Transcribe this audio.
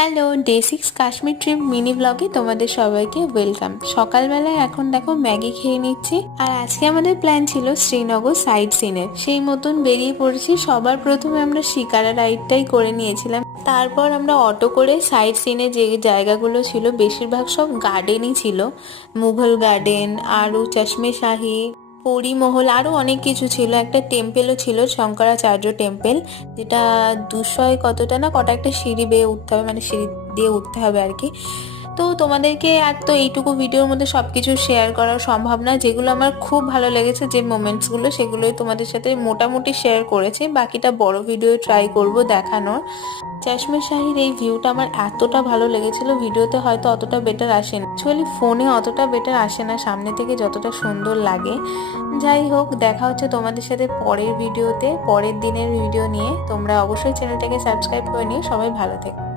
Hello, day 6 Kashmir trip mini ব্লগে তোমাদের সবাইকে ওয়েলকাম। সকালবেলায় এখন দেখো ম্যাগি খেয়ে নিচ্ছি। আর আজকে আমাদের প্ল্যান ছিল শ্রীনগর সাইট সিনের, সেই মতন বেরিয়ে পড়েছি। সবার প্রথমে আমরা শিকারা রাইডটাই করে নিয়েছিলাম, তারপর আমরা অটো করে সাইট সিনে যে জায়গাগুলো ছিল বেশিরভাগ সব গার্ডেনই ছিল। মুঘল গার্ডেন, আরও চশমে শাহি, পরিমহল, আরো অনেক কিছু ছিল। একটা টেম্পেলও ছিল, শঙ্করাচার্য টেম্পেল, যেটা 200 কতটা না কটা একটা সিঁড়ি বেয়ে উঠতে হবে, মানে সিঁড়ি দিয়ে উঠতে হবে আর কি। তো তোমাদেরকে আর তো এইটুকু ভিডিওর মধ্যে সবকিছু শেয়ার করা সম্ভব না। যেগুলো আমার খুব ভালো লেগেছে, যে মোমেন্টসগুলো, সেগুলোই তোমাদের সাথে মোটামুটি শেয়ার করেছি। বাকিটা বড় ভিডিও ট্রাই করব দেখানোর। চশমে শাহির এই ভিউটা আমার এতটা ভালো লেগেছিল, ভিডিওতে হয়তো অতটা বেটার আসে না, অ্যাকচুয়ালি ফোনে অতটা বেটার আসে না সামনে থেকে যতটা সুন্দর লাগে। যাই হোক, দেখা হচ্ছে তোমাদের সাথে পরের ভিডিওতে, পরের দিনের ভিডিও নিয়ে। তোমরা অবশ্যই চ্যানেলটাকে সাবস্ক্রাইব করে নিও। সবাই ভালো থেকো।